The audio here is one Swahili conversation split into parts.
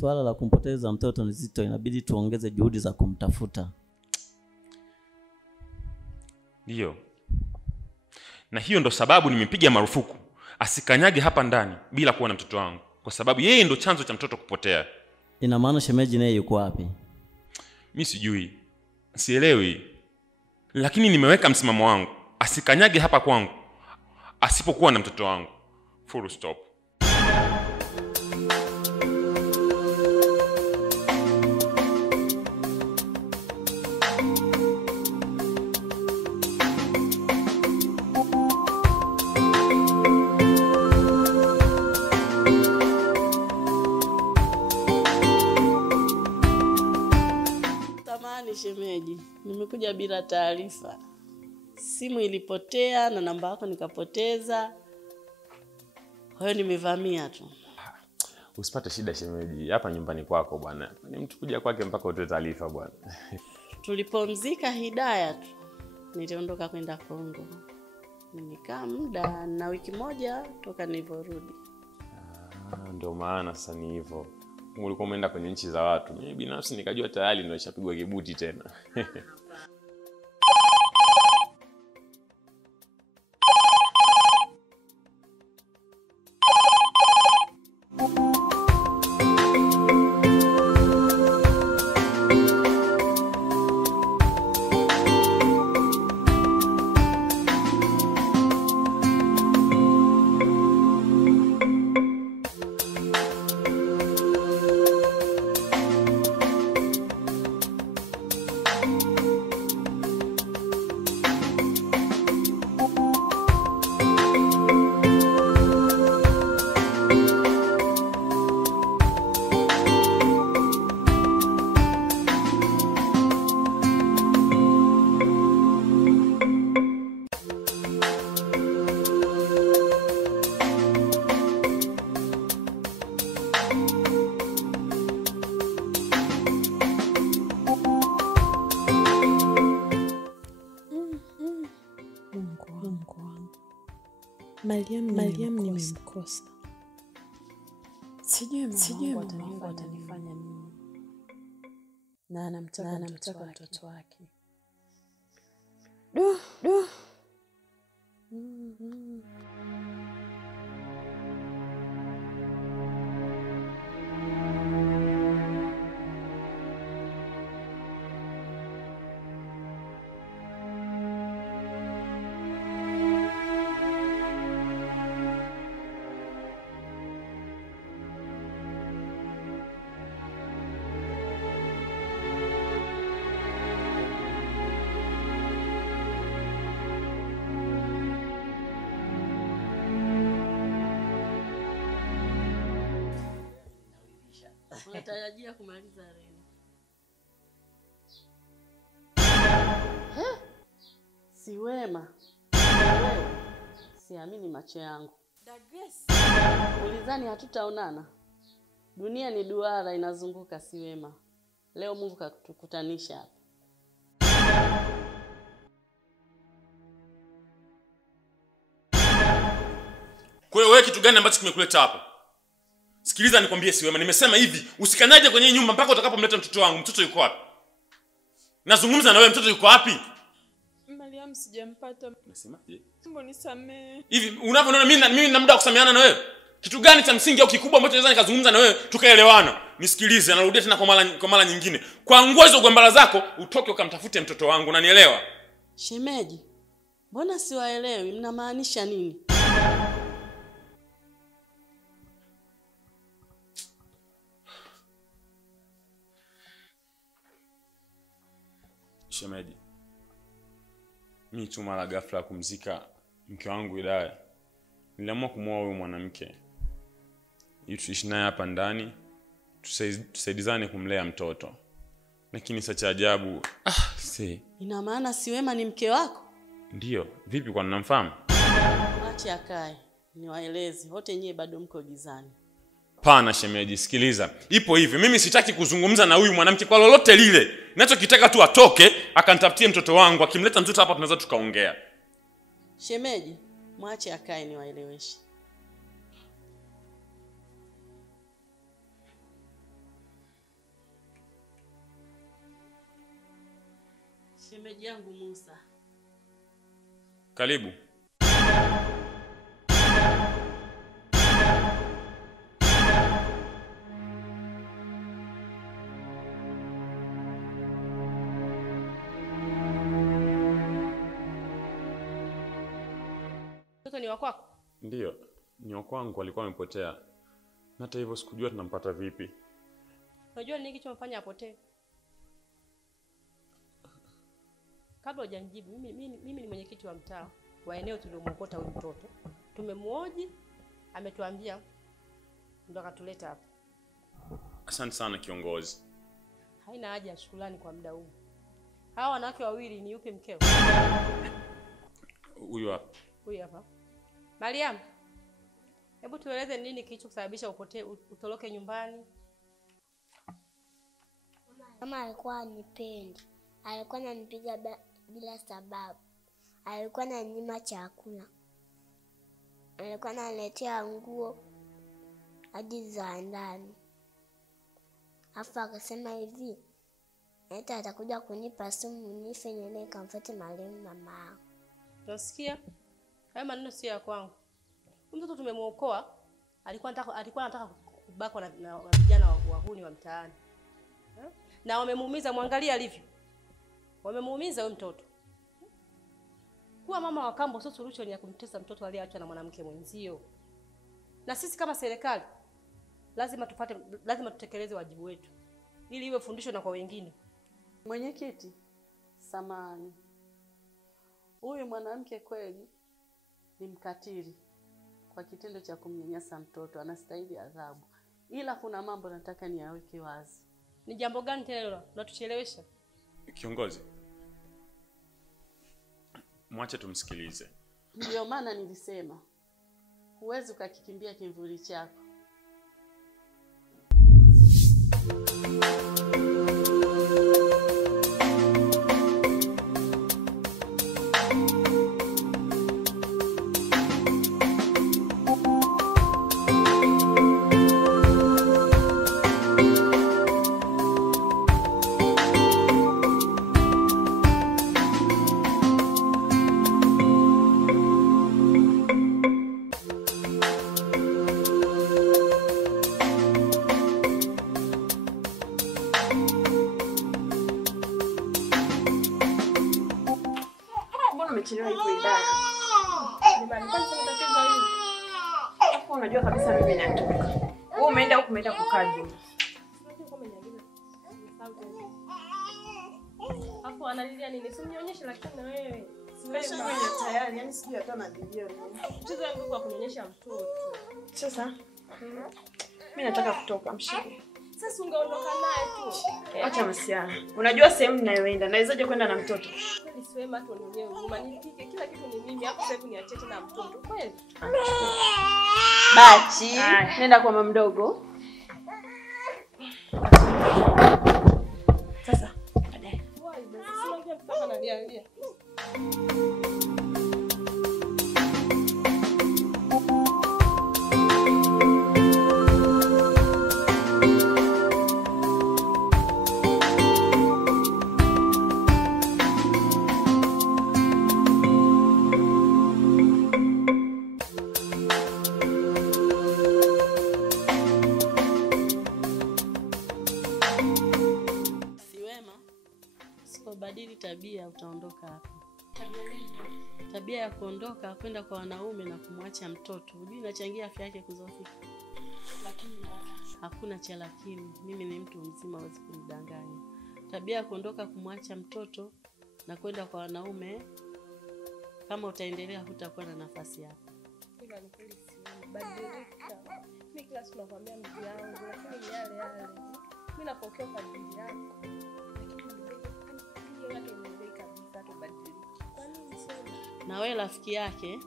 Swala la kumpoteza mtoto ni zito, inabidi tuongeze juhudi za kumtafuta. Ndio. Na hiyo ndo sababu nimepiga marufuku asikanyage hapa ndani bila kuwa na mtoto wangu, kwa sababu yeye ndo chanzo cha mtoto kupotea. Ina maana shemeji naye yuko wapi? Mimi sijui. Sielewi. Lakini nimeweka msimamo wangu, asikanyage hapa kwangu asipokuwa na mtoto wangu. Full stop. Shemeji, nimekuja bila taarifa. Simu ilipotea na namba yako nikapoteza. Kwa hiyo nimevamia tu. Usipate shida shemeji, hapa nyumbani kwako bwana. Ni mtu kuja kwake mpaka utoe taarifa bwana. Tulipomzika Hidaya tu, niliondoka kwenda Kongo. Nimekaa muda na wiki moja toka niliporudi. Ndio maana sasa ni hivyo. Ulikuwa umeenda kwenye nchi za watu. Mimi binafsi nikajua tayari ndio ishapigwa kibuti tena. Mariam nimemkosa. Sijui Mungu atanifanya nini. Na anamtaka mtoto wake. Unatarajia kumaliza leo? Si wema. Siamini macho yangu. Ulizani hatutaonana? Dunia ni duara inazunguka, si wema. Leo Mungu katukutanisha hapa. Kwa hiyo wewe kitu gani ambacho kimekuleta hapa? Sikiliza nikwambie si wema, nimesema hivi, usikanyage kwenye nyumba mpaka utakapomleta mtoto wangu. Mtoto yuko wapi? Nazungumza na wewe, mtoto yuko wapi? Mariam sijampata. Unasemaje? Mungu nisamee. Hivi unavyoona mimi na muda wa kusameheana na wewe? Kitu gani cha msingi au kikubwa ambacho naweza nikazungumza na wewe tukaelewana? Nisikilize, narudia tena kwa mara nyingine. Kwa nguo hizo gombala zako utoke ukamtafute mtoto wangu, unanielewa? Shemeji, mbona siwaelewi? Mnamaanisha nini? Shemeji, mimi tu mara ghafla kumzika mke wangu Hidaya, niliamua kumwoa huyo mwanamke ili tuishi naye hapa ndani, tusaidizane kumlea mtoto. Lakini sasa ajabu, ina maana si wema ni mke wako? Ndio. Vipi, kwa ninamfahamu? Acha akae, niwaeleze wote nyie bado mko gizani. Pana shemeji, sikiliza. Ipo hivi, mimi sitaki kuzungumza na huyu mwanamke kwa lolote lile. Ninachokitaka tu atoke, akanitafutie mtoto wangu. Akimleta mtoto hapa tunaweza tukaongea. Shemeji, mwache akae niwaeleweshe. Shemeji yangu Musa. Karibu. Mtoto ni wa kwako? Ndiyo, ni wa kwangu, alikuwa amepotea. Na hata hivyo sikujua tunampata vipi. Unajua nini kilichomfanya apotee? Kabla hujanijibu, mimi ni mwenyekiti wa mtaa wa eneo tuliomwokota huyu mtoto. Tumemuoji, ametuambia ndo akatuleta hapa. Asante sana kiongozi. Haina haja ya shukrani kwa muda huu. Hawa wanawake wawili ni yupi mkeo? Huyu hapa. Huyu hapa. Mariam, hebu tueleze nini kilichosababisha utoroke nyumbani? Mama alikuwa anipendi. Alikuwa ananipiga bila sababu. Alikuwa ananinyima chakula. Alikuwa ananiletea nguo hadi za ndani. Afa akasema hivi, eti atakuja kunipa sumu nife niende nikamfuate marehemu mama. Unasikia? Haya maneno sio ya kwangu. Mtoto tumemuokoa, alikuwa anataka kubakwa na vijana wahuni wa mtaani. Na wamemuumiza, muangalia alivyo. Wamemuumiza huyo mtoto. Kuwa mama wa kambo sio solution ya kumtesa mtoto aliyeachwa na mwanamke mwenzio. Na sisi kama serikali lazima tutekeleze wajibu wetu ili iwe fundisho na kwa wengine. Mwenyekiti, samahani. Huyu mwanamke kweli ni mkatili kwa kitendo cha kumnyanyasa mtoto, anastahili adhabu. Ila kuna mambo nataka niyaweke wazi. Ni jambo gani tena unatuchelewesha? Kiongozi, mwache tumsikilize. Ndio maana nilisema huwezi ukakikimbia kimvuli chako. Umechelewa hivyo idara. Nimaliza tatizo hili. Hapo unajua kabisa mimi natoka. Wewe umeenda huko umeenda kukaa juu. Hapo analilia nini? Simnionyeshe lakini na wewe. Siwezi mwenye tayari, yani sijui hata nadilia nini. Mchezo wangu kwa kunyonyesha mtoto. Sasa mimi nataka kutoka mshike. Sasa ungeondoka naye tu. Acha msiana. Unajua sehemu ninayoenda, nawezaje kwenda na mtoto? Kweli siwema tu mwenyewe, umanipike kila kitu ni mimi, hapo sasa hivi niache na mtoto. Kweli? Bachi, nenda kwa mama mdogo. Sasa, baadaye. Wai, basi sina kia mtaka na lia. Badili tabia utaondoka hapa. Tabia ya kuondoka kwenda kwa wanaume na kumwacha mtoto. Unajua inachangia afya yake kuzofika. Lakini hakuna cha lakini. Mimi ni mtu mzima, hawezi kunidanganya. Tabia ya kuondoka kumwacha mtoto na kwenda kwa wanaume, kama utaendelea hutakuwa na nafasi hapa. Ila ni kweli badilika. Mimi kila siku nakwambia mji yangu, lakini ni yale yale. Mimi napokea kwa ajili yako. Na wewe rafiki yake,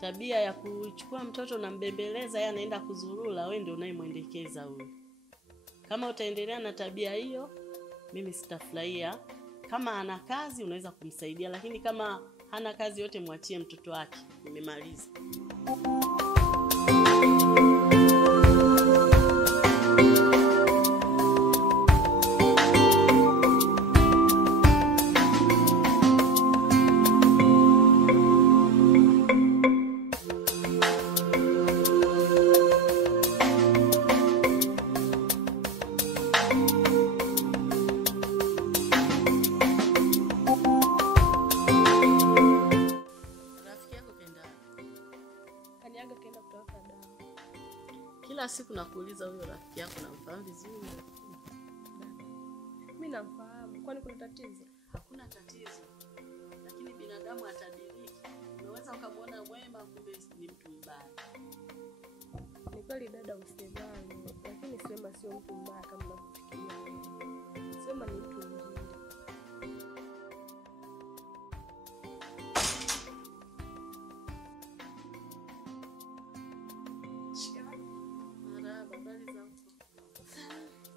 tabia ya kuchukua mtoto na mbembeleza yeye anaenda kuzurula, wewe ndio unayemwendekeza huyo. Kama utaendelea na tabia hiyo, mimi sitafurahia. Kama ana kazi unaweza kumsaidia, lakini kama hana kazi yote mwachie mtoto wake. Nimemaliza. Kila siku nakuuliza huyo rafiki yako namfahamu vizuri? Mimi namfahamu. Kwani kuna tatizo? Hakuna tatizo. Lakini binadamu atabiriki. Unaweza ukamwona mwema kumbe ni mtu mbaya. Ni kweli dada usidhani, lakini Swema sio mtu mbaya kama unavyofikiria wewe. Swema ni mtu mzuri.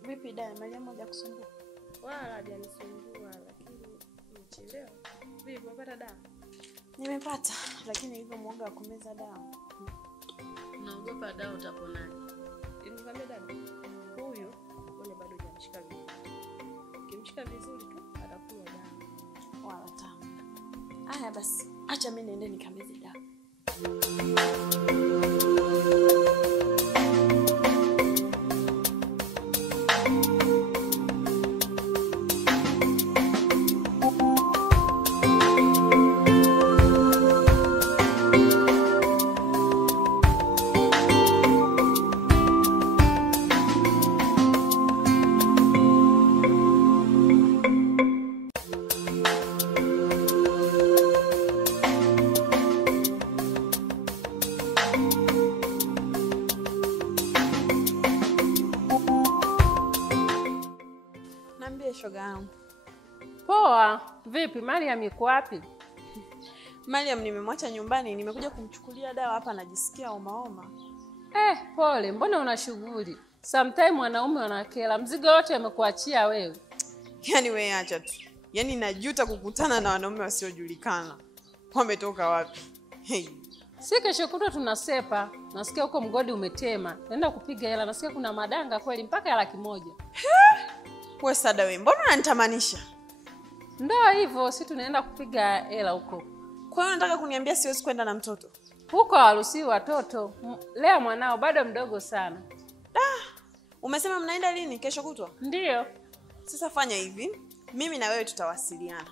Vipi dada, Mariam moja kusumbua? Wala hajanisumbua, lakini nimechelewa. Vipi umepata dawa? Nimepata, lakini hivyo muoga kumeza dawa. Unaogopa dawa utaponaje? Nikwambia dada, huyu mbona bado hajamshika vizuri. Ukimshika vizuri tu atakuwa dawa. Wala tamu. Haya basi, acha mimi niende nikameze dawa. Shoga yangu. Poa, vipi Mariam yuko wapi? Mariam nimemwacha nyumbani, nimekuja kumchukulia dawa hapa, najisikia homa. Pole, mbona una shughuli? Sometime wanaume wanakela, mzigo wote amekuachia wewe. Yaani wewe acha tu. Yaani najuta kukutana na wanaume wasiojulikana. Wametoka wapi? Hey. Si kesho kutwa tunasepa. Nasikia huko mgodi umetema. Naenda kupiga hela, nasikia kuna madanga kweli mpaka ya 100,000. Wewe sada wewe, mbona unanitamanisha? Ndio hivyo, si tunaenda kupiga hela huko. Kwa hiyo unataka kuniambia siwezi kwenda na mtoto? Huko haruhusiwi watoto. Lea mwanao bado mdogo sana. Umesema mnaenda lini? Kesho kutwa? Ndio. Sasa fanya hivi, mimi na wewe tutawasiliana.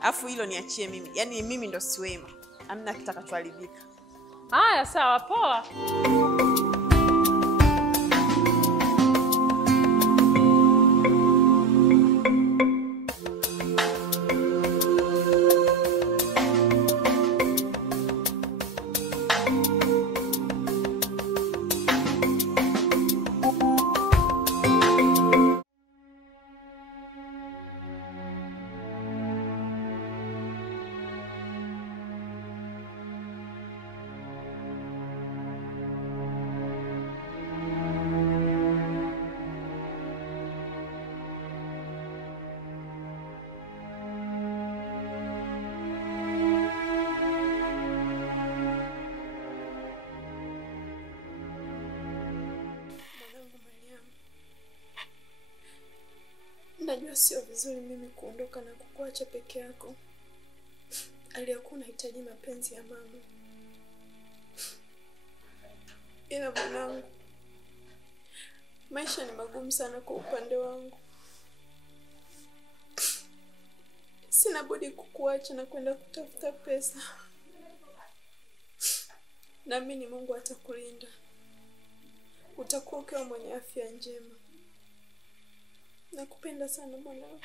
Alafu hilo niachie mimi. Yaani mimi ndo Swema. Hamna kitakachoharibika. Haya sawa, poa. Najua sio vizuri mimi kuondoka na kukuacha peke yako. Aliyakuwa unahitaji mapenzi ya mama. Ila mwanangu, maisha ni magumu sana kwa upande wangu. Sina budi kukuacha na kwenda kutafuta pesa. Naamini Mungu atakulinda. Utakuwa ukiwa mwenye afya njema. Nakupenda sana mwanangu.